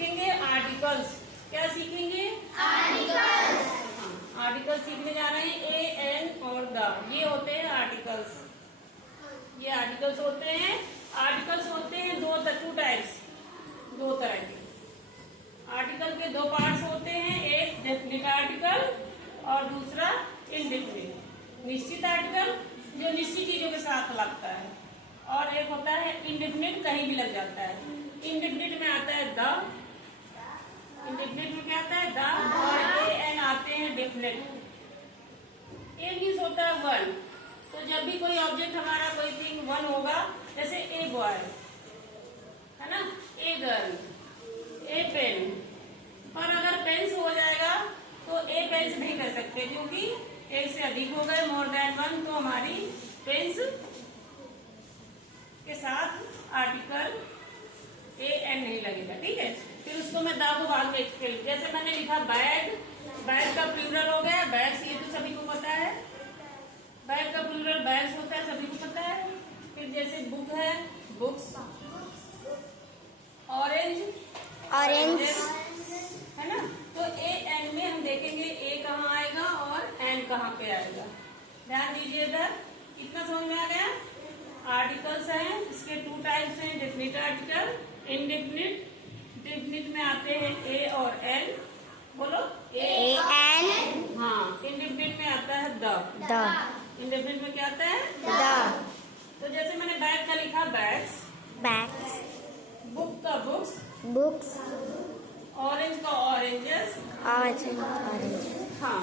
सीखेंगे आर्टिकल्स। क्या सीखेंगे? आर्टिकल्स। हाँ, आर्टिकल्स सीखने जा रहे हैं। ए, एन और द, ये होते हैं आर्टिकल्स। ये आर्टिकल्स होते हैं। आर्टिकल्स होते हैं टू टाइप्स, दो तरह के। आर्टिकल के दो पार्ट्स होते हैं, एक डेफिनिट आर्टिकल और दूसरा इनडेफिनिट। निश्चित आर्टिकल जो निश्चित चीजों के साथ लगता है, और एक होता है इनडेफिनिट, कहीं भी लग जाता है। इनडेफिनिट में आता है द, इनडेफिनिट में क्या आता है? द, और ए एन आते हैं डेफिनेट। ए मीन्स होता है वन। तो जब भी कोई ऑब्जेक्ट हमारा कोई थिंग वन होगा, जैसे ए बॉय है ना, ए गर्ल, ए पेन। पर अगर पेन्स हो जाएगा तो ए पेन्स नहीं कर सकते, क्योंकि एक से अधिक हो गए, मोर देन वन, तो हमारी पेन्स के साथ आर्टिकल ए एन नहीं लगेगा। ठीक है, फिर उसको मैं दा को बाद में एक्सप्लेन। जैसे मैंने लिखा बैग, बैग का प्लूरल हो गया बैग्स, ये तो सभी को पता है। बैग का प्लूरल बैग्स होता है, सभी को पता है। फिर जैसे बुक है, बुक्स। ऑरेंज, ऑरेंज है ना। तो ए एन में हम देखेंगे ए कहाँ आएगा और एन कहाँ पे आएगा। ध्यान दीजिए इधर, कितना समझ में आ गया? आर्टिकल्स हैं, इसके टू टाइप्स हैं, डेफिनिट आर्टिकल, इनडेफिनिट। डेफिनिट में आते हैं ए और एन। बोलो ए एन। हाँ, इनडेफिनिट में आता है द। इनडेफिनिट में क्या आता है? द। तो जैसे मैंने बैग का लिखा बैग्स, बैग्स, बुक का बुक्स, बुक्स, ऑरेंज का ऑरेंजेस, ऑरेंज। हाँ।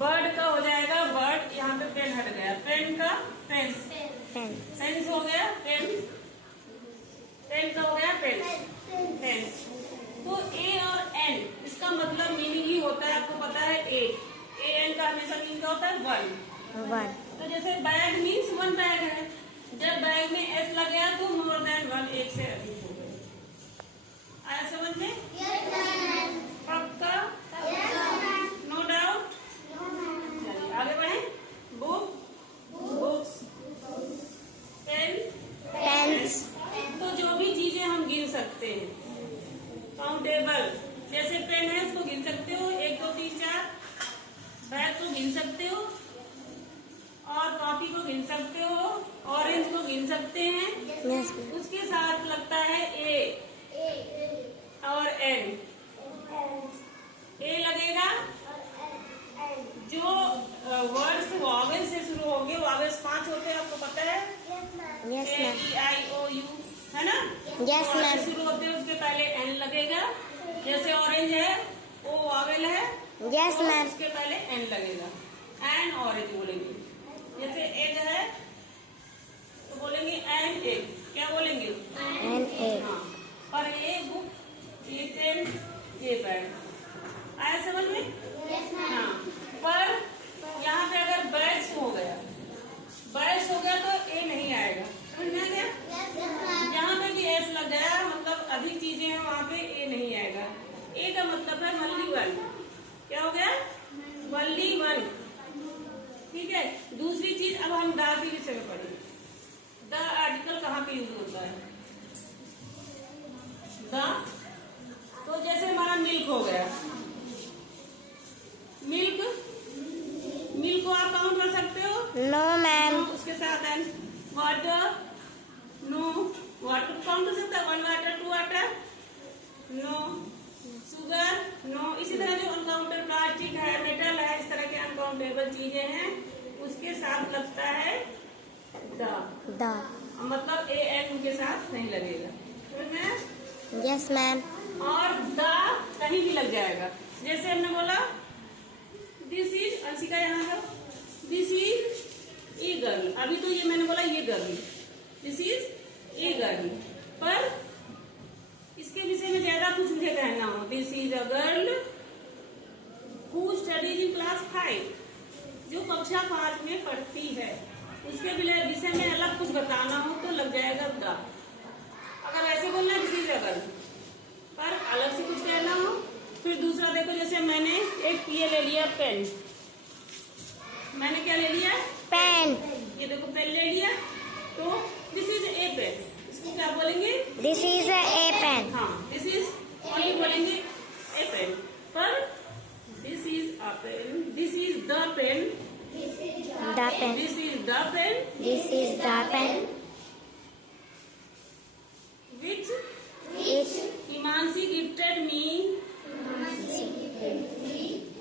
बर्ड का हो जाएगा बर्ड, यहाँ पे पेन हट गया, पेन का पेन्स, पेन्स हो गया पेन, पेन का हो गया पेन, पेन्स। तो ए और एन, इसका मतलब मीनिंग ही होता है, आपको पता है। ए एन का हमेशा मीनिंग क्या होता है? वन। तो जैसे बैग मीन्स वन बैग है, जब बैग में एस लग गया तो मोर देन वन, एक से अधिक हो गए। आया समझ में? पक्का? No doubt? चलिए आगे बढ़े। Book, books, pen, pens. तो जो भी चीजें हम गिन सकते हैं, काउंटेबल। जैसे पेन है, उसको गिन सकते हो, 1 2 3 4। बैग को गिन सकते हो, और कॉपी को गिन सकते हो, ऑरेंज को गिन सकते हैं। Yes. उसके साथ लगता है ए और एन। ए लगेगा जो वर्ड्स वॉवेल से शुरू होंगे। वॉवेल्स 5 होते हैं, आपको पता है। Yes, A, ma'am. E, I, O, you, है ना। Yes, vowel ma'am. से शुरू होते हैं, उसके पहले एन लगेगा। जैसे ऑरेंज है, ओ वॉवेल है, Yes, तो ma'am. उसके पहले एन लगेगा। एन ऑरेंज बोलेंगे। जैसे एग है तो बोलेंगे एन एग। क्या बोलेंगे? An egg. हाँ। और ये बुक, ये पेन, ये बैग। आया समझ में? हाँ। पर यहाँ पे अगर बैग्स हो गया, बैग्स हो गया तो ए नहीं आएगा। समझ में आ गया? जहाँ पे भी एस लग गया, मतलब अधिक चीजें हैं, वहाँ पे ए नहीं आएगा। ए का मतलब है वनली वन। क्या हो गया? Only one. ठीक है। दूसरी चीज, अब हम द के विषय में पढ़ेंगे। द आर्टिकल कहाँ पे यूज होता है? द, तो जैसे हमारा मिल्क हो गया, मिल्क, मिल्क को आप काउंट कर सकते हो? No ma'am. उसके साथ an. Water, no, water count कर सकता है, 1 water 2 water, no. Sugar, no. इसी तरह जो अनकाउंटेबल प्लास्टिक है, मेटल है, इस तरह के अनकाउंटेबल चीजें हैं, उसके साथ लगता है द। मतलब ए एन के साथ नहीं लगेगा। समझ में? Yes ma'am. और द कहीं भी लग जाएगा। जैसे हमने बोला दिस इज, अंशिका यहाँ का, दिस इज ए गर्ल। अभी तो ये मैंने बोला ये girl, this is a girl. पर इसके विषय में ज्यादा कुछ मुझे कहना हो, this is a girl who studies in class 5, जो कक्षा 5 में पढ़ती है। उसके विषय में अलग कुछ बताना हो तो लग जाएगा द। अगर ऐसे बोलना दिस इज अ गर्ल, पर अलग से कुछ कहना हो। फिर दूसरा देखो, जैसे मैंने एक ये ले लिया पेन, मैंने क्या ले लिया? पेन। ये देखो पेन ले लिया, तो दिस इज ए पेन। इसको क्या बोलेंगे? This is a pen. हाँ, this is only pen. This is the pen This is the pen which which Himanshi gifted me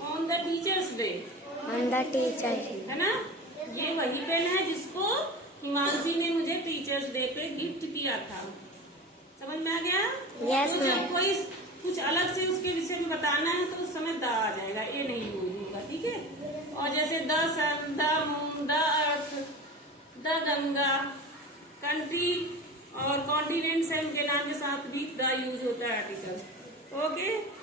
on the Teacher's Day. on the teacher. है ना? ये वही pen है जिसको हिमांशी ने मुझे टीचर्स डे पे गिफ्ट किया था। समझ में आ गया? Yes, तो जब ma'am. कोई कुछ अलग से उसके विषय में बताना है तो उस समय द आ जाएगा, ए नहीं यूज होगा, ठीक है? और जैसे the sun, the moon, the earth, the Ganga, country और कॉन्टिनेंट्स है उनके नाम के साथ भी द यूज होता है आर्टिकल। ओके।